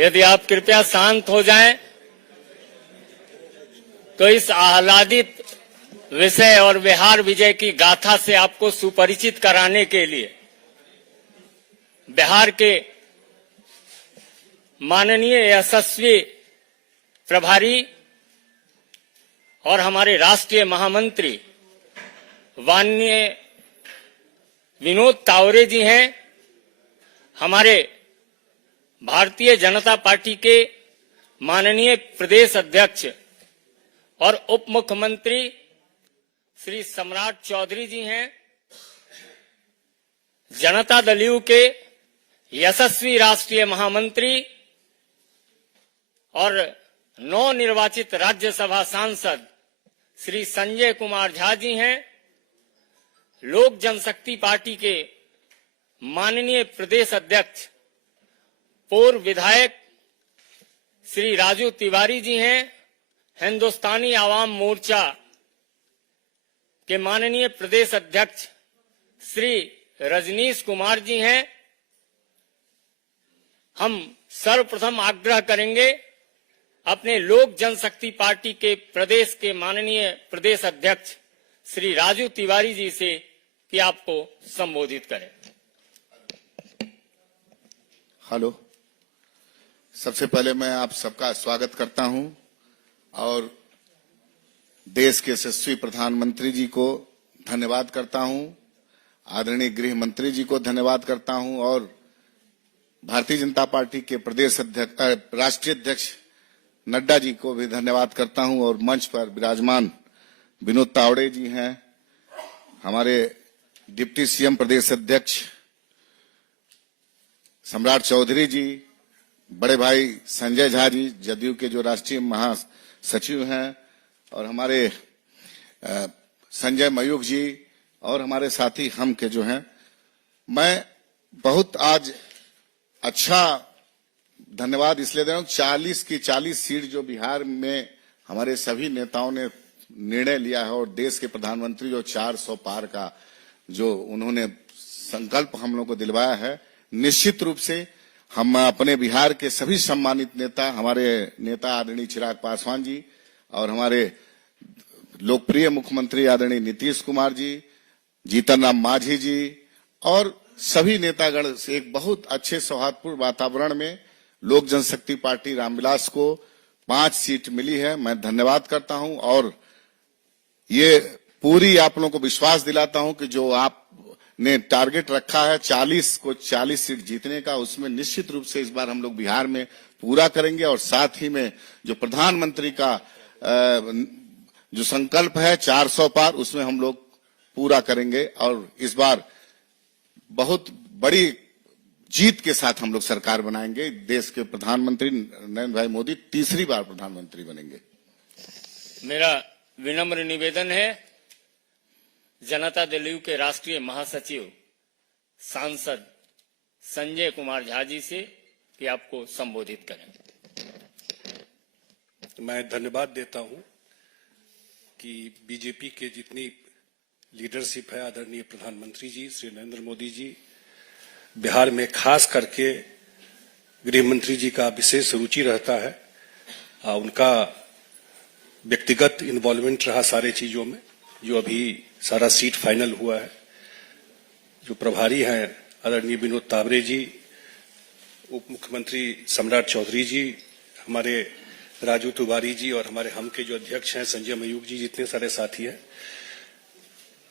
यदि आप कृपया शांत हो जाएं, तो इस आह्लादित विषय और बिहार विजय की गाथा से आपको सुपरिचित कराने के लिए बिहार के माननीय यशस्वी प्रभारी और हमारे राष्ट्रीय महामंत्री माननीय विनोद तावरे जी हैं, हमारे भारतीय जनता पार्टी के माननीय प्रदेश अध्यक्ष और उप मुख्यमंत्री श्री सम्राट चौधरी जी हैं, जनता दल यू के यशस्वी राष्ट्रीय महामंत्री और नवनिर्वाचित राज्यसभा सांसद श्री संजय कुमार झा जी हैं, लोक जनशक्ति पार्टी के माननीय प्रदेश अध्यक्ष पूर्व विधायक श्री राजू तिवारी जी हैं, हिंदुस्तानी आवाम मोर्चा के माननीय प्रदेश अध्यक्ष श्री रजनीश कुमार जी हैं। हम सर्वप्रथम आग्रह करेंगे अपने लोक जनशक्ति पार्टी के प्रदेश के माननीय प्रदेश अध्यक्ष श्री राजू तिवारी जी से कि आपको संबोधित करें। हेलो, सबसे पहले मैं आप सबका स्वागत करता हूं और देश के यशस्वी प्रधानमंत्री जी को धन्यवाद करता हूं, आदरणीय गृह मंत्री जी को धन्यवाद करता हूं और भारतीय जनता पार्टी के प्रदेश अध्यक्ष राष्ट्रीय अध्यक्ष नड्डा जी को भी धन्यवाद करता हूं और मंच पर विराजमान विनोद तावड़े जी हैं, हमारे डिप्टी सीएम प्रदेश अध्यक्ष सम्राट चौधरी जी, बड़े भाई संजय झा जी जदयू के जो राष्ट्रीय महासचिव हैं और हमारे संजय मयूख जी और हमारे साथी हम के जो हैं, मैं बहुत आज अच्छा धन्यवाद इसलिए दे रहा हूं। 40 की 40 सीट जो बिहार में हमारे सभी नेताओं ने निर्णय लिया है और देश के प्रधानमंत्री जो 400 पार का जो उन्होंने संकल्प हम लोगों को दिलवाया है, निश्चित रूप से हम अपने बिहार के सभी सम्मानित नेता, हमारे नेता आदरणीय चिराग पासवान जी और हमारे लोकप्रिय मुख्यमंत्री आदरणीय नीतीश कुमार जी, जीतन राम मांझी जी और सभी नेतागण से एक बहुत अच्छे सौहार्दपूर्ण वातावरण में लोक जनशक्ति पार्टी रामविलास को 5 सीट मिली है। मैं धन्यवाद करता हूं और ये पूरी आप लोगों को विश्वास दिलाता हूं कि जो आपने टारगेट रखा है 40 को 40 सीट जीतने का, उसमें निश्चित रूप से इस बार हम लोग बिहार में पूरा करेंगे और साथ ही में जो प्रधानमंत्री का जो संकल्प है 400 पार, उसमें हम लोग पूरा करेंगे और इस बार बहुत बड़ी जीत के साथ हम लोग सरकार बनाएंगे। देश के प्रधानमंत्री नरेंद्र भाई मोदी तीसरी बार प्रधानमंत्री बनेंगे। मेरा विनम्र निवेदन है जनता दल यू के राष्ट्रीय महासचिव सांसद संजय कुमार झा जी से कि आपको संबोधित करें। मैं धन्यवाद देता हूं कि बीजेपी के जितनी लीडरशिप है, आदरणीय प्रधानमंत्री जी श्री नरेंद्र मोदी जी, बिहार में खास करके गृह मंत्री जी का विशेष रुचि रहता है, उनका व्यक्तिगत इन्वॉल्वमेंट रहा सारे चीजों में, जो अभी सारा सीट फाइनल हुआ है। जो प्रभारी हैं आदरणीय विनोद तावरे जी, उप मुख्यमंत्री सम्राट चौधरी जी, हमारे राजू तिवारी जी और हमारे हम के जो अध्यक्ष हैं संजय मयूख जी, जितने सारे साथी हैं,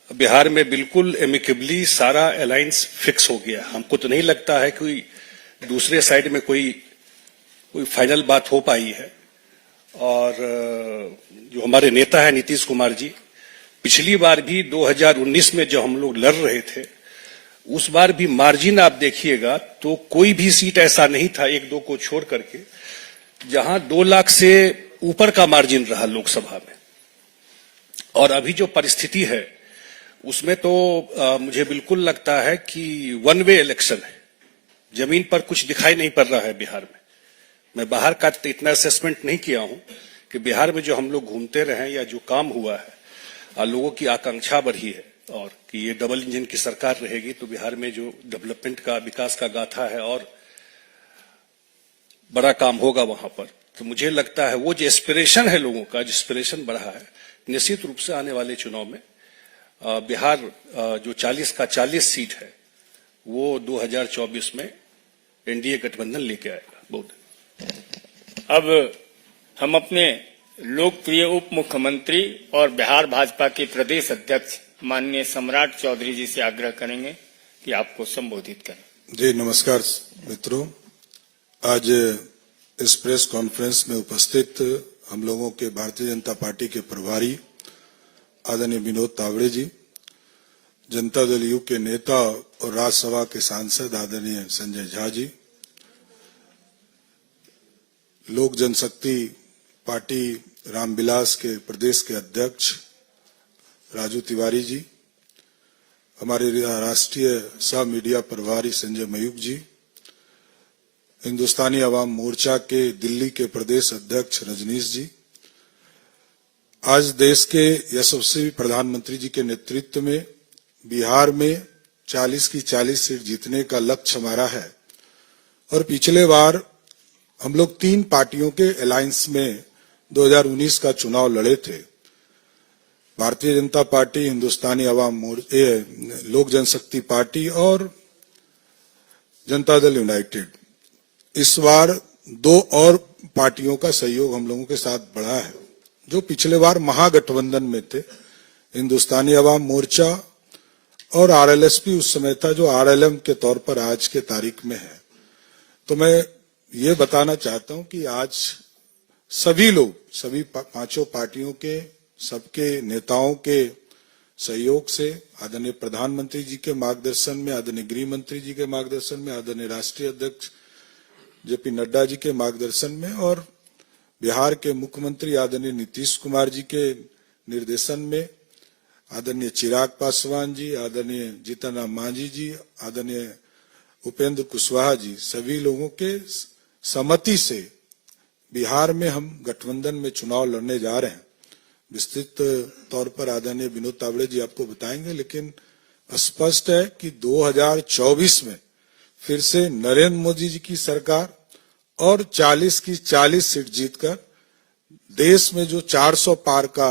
बिहार में बिल्कुल एमिकेबली सारा अलायंस फिक्स हो गया। हमको तो नहीं लगता है कि दूसरे साइड में कोई फाइनल बात हो पाई है। और जो हमारे नेता है नीतीश कुमार जी, पिछली बार भी 2019 में जो हम लोग लड़ रहे थे, उस बार भी मार्जिन आप देखिएगा तो कोई भी सीट ऐसा नहीं था, 1-2 को छोड़ करके, जहां 2 लाख से ऊपर का मार्जिन रहा लोकसभा में। और अभी जो परिस्थिति है उसमें तो मुझे बिल्कुल लगता है कि वन वे इलेक्शन है, जमीन पर कुछ दिखाई नहीं पड़ रहा है बिहार में। मैं बाहर का इतना असेसमेंट नहीं किया हूं कि बिहार में जो हम लोग घूमते रहे या जो काम हुआ है, लोगों की आकांक्षा बढ़ी है और कि ये डबल इंजन की सरकार रहेगी तो बिहार में जो डेवलपमेंट का, विकास का गाथा है और बड़ा काम होगा वहां पर। तो मुझे लगता है वो जो एस्पिरेशन है लोगों का, जो एस्पिरेशन बढ़ा है, निश्चित रूप से आने वाले चुनाव में बिहार जो 40 का 40 सीट है वो 2024 में एनडीए गठबंधन लेके आएगा। बहुत अब हम अपने लोकप्रिय उप मुख्यमंत्री और बिहार भाजपा के प्रदेश अध्यक्ष माननीय सम्राट चौधरी जी से आग्रह करेंगे कि आपको संबोधित करें। जी नमस्कार मित्रों, आज इस प्रेस कॉन्फ्रेंस में उपस्थित हम लोगों के भारतीय जनता पार्टी के प्रभारी आदरणीय विनोद तावड़े जी, जनता दल यू के नेता और राज्यसभा के सांसद आदरणीय संजय झा जी, लोक जनशक्ति पार्टी रामविलास के प्रदेश के अध्यक्ष राजू तिवारी जी, हमारे राष्ट्रीय सह मीडिया प्रभारी संजय मयूख जी, हिंदुस्तानी अवाम मोर्चा के दिल्ली के प्रदेश अध्यक्ष रजनीश जी, आज देश के यशस्वी प्रधानमंत्री जी के नेतृत्व में बिहार में 40 की 40 सीट जीतने का लक्ष्य हमारा है। और पिछले बार हम लोग 3 पार्टियों के अलायंस में 2019 का चुनाव लड़े थे, भारतीय जनता पार्टी, हिंदुस्तानी अवाम मोर्चा, लोक जनशक्ति पार्टी और जनता दल यूनाइटेड। इस बार 2 और पार्टियों का सहयोग हम लोगों के साथ बढ़ा है जो पिछले बार महागठबंधन में थे, हिंदुस्तानी अवाम मोर्चा और आरएलएसपी उस समय था जो आरएलएम के तौर पर आज के तारीख में है। तो मैं ये बताना चाहता हूं कि आज सभी लोग, सभी 5 पार्टियों के, सबके नेताओं के सहयोग से, आदरणीय प्रधानमंत्री जी के मार्गदर्शन में, आदरणीय गृह मंत्री जी के मार्गदर्शन में, आदरणीय राष्ट्रीय अध्यक्ष जेपी नड्डा जी के मार्गदर्शन में और बिहार के मुख्यमंत्री आदरणीय नीतीश कुमार जी के निर्देशन में, आदरणीय चिराग पासवान जी, आदरणीय जीतन राम मांझी जी, आदरणीय उपेंद्र कुशवाहा जी, सभी लोगों के सहमति से बिहार में हम गठबंधन में चुनाव लड़ने जा रहे हैं। विस्तृत तौर पर आदरणीय विनोद तावड़े जी आपको बताएंगे, लेकिन स्पष्ट है कि 2024 में फिर से नरेंद्र मोदी जी की सरकार और 40 की 40 सीट जीतकर देश में जो 400 पार का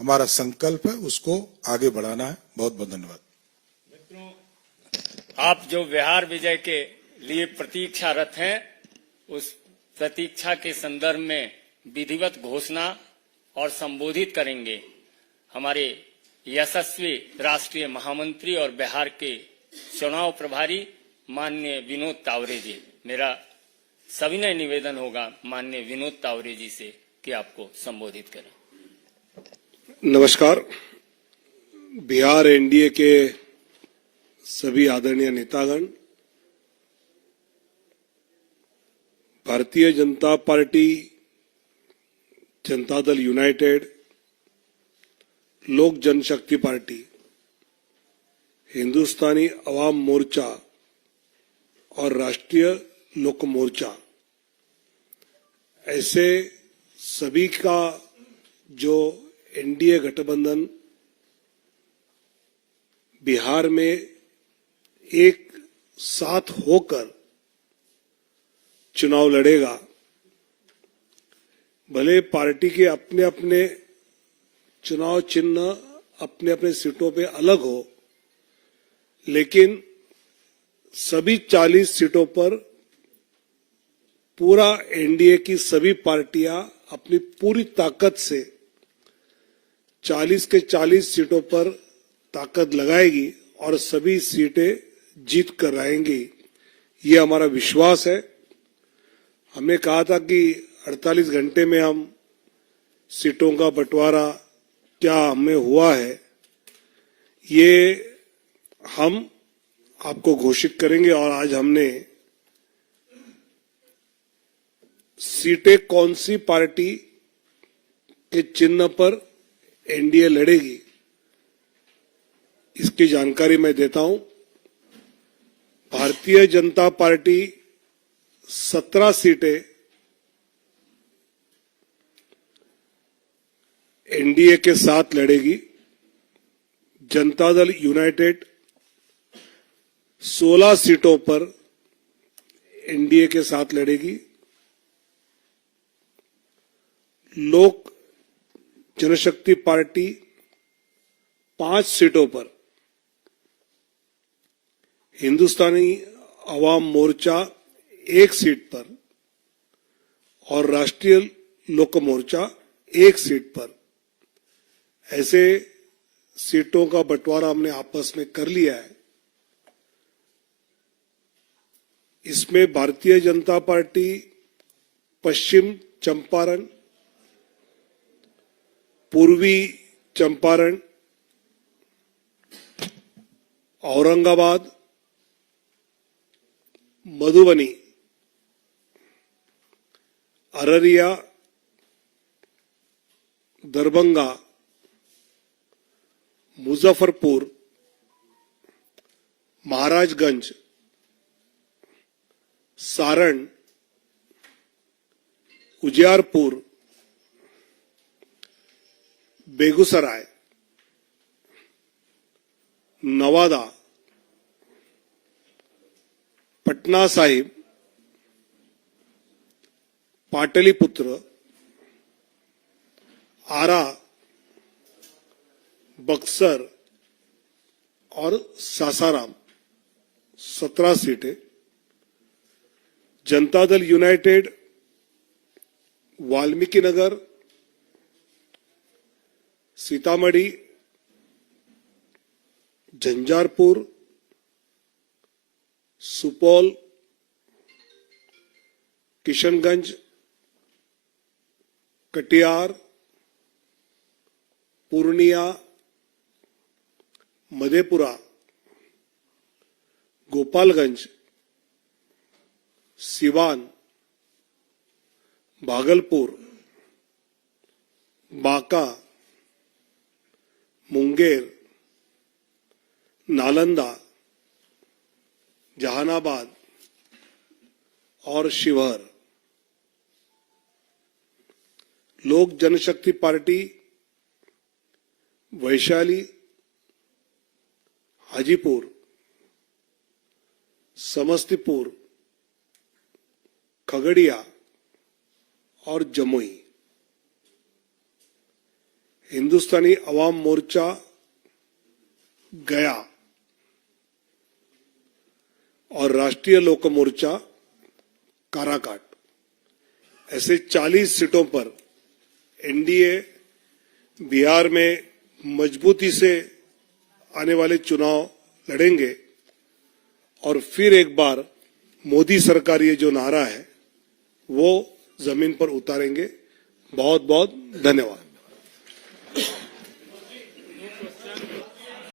हमारा संकल्प है उसको आगे बढ़ाना है। बहुत बहुत धन्यवाद। मित्रों, आप जो बिहार विजय के लिए प्रतीक्षारत हैं, उस प्रतीक्षा के संदर्भ में विधिवत घोषणा और संबोधित करेंगे हमारे यशस्वी राष्ट्रीय महामंत्री और बिहार के चुनाव प्रभारी माननीय विनोद तावड़े जी। मेरा सविनय निवेदन होगा माननीय विनोद तावड़े जी से कि आपको संबोधित करें। नमस्कार। बिहार एनडीए के सभी आदरणीय नेतागण, भारतीय जनता पार्टी, जनता दल यूनाइटेड, लोक जनशक्ति पार्टी, हिंदुस्तानी अवाम मोर्चा और राष्ट्रीय लोक मोर्चा, ऐसे सभी का जो एनडीए गठबंधन बिहार में एक साथ होकर चुनाव लड़ेगा। भले पार्टी के अपने अपने चुनाव चिन्ह अपने अपने सीटों पे अलग हो, लेकिन सभी 40 सीटों पर पूरा एनडीए की सभी पार्टियां अपनी पूरी ताकत से 40 के 40 सीटों पर ताकत लगाएगी और सभी सीटें जीत कर आएंगी। ये हमारा विश्वास है। हमने कहा था कि 48 घंटे में हम सीटों का बंटवारा क्या हमें हुआ है, ये हम आपको घोषित करेंगे। और आज हमने सीटें कौन सी पार्टी के चिन्ह पर एनडीए लड़ेगी इसकी जानकारी मैं देता हूं। भारतीय जनता पार्टी 17 सीटें एनडीए के साथ लड़ेगी। जनता दल यूनाइटेड 16 सीटों पर एनडीए के साथ लड़ेगी। लोक जनशक्ति पार्टी 5 सीटों पर, हिंदुस्तानी अवाम मोर्चा 1 सीट पर और राष्ट्रीय लोक मोर्चा 1 सीट पर, ऐसे सीटों का बंटवारा हमने आपस में कर लिया है। इसमें भारतीय जनता पार्टी पश्चिम चंपारण, पूर्वी चंपारण, औरंगाबाद, मधुबनी, अररिया, दरभंगा, मुजफ्फरपुर, महाराजगंज, सारण, उजियारपुर, बेगूसराय, नवादा, पटना साहिब, पाटलिपुत्र, आरा, बक्सर और सासाराम 17 सीटें, जनता दल यूनाइटेड वाल्मीकि नगर, सीतामढ़ी, झंझारपुर, सुपौल, किशनगंज, कटिहार, पूर्णिया, मधेपुरा, गोपालगंज, सिवान, भागलपुर, बांका, मुंगेर, नालंदा, जहानाबाद और शिवहर। लोक जनशक्ति पार्टी वैशाली, हाजीपुर, समस्तीपुर, खगड़िया और जमुई। हिंदुस्तानी अवाम मोर्चा गया और राष्ट्रीय लोक मोर्चा काराकाट, ऐसे 40 सीटों पर एनडीए बिहार में मजबूती से आने वाले चुनाव लड़ेंगे और फिर एक बार मोदी सरकार ये जो नारा है वो जमीन पर उतारेंगे। बहुत बहुत धन्यवाद।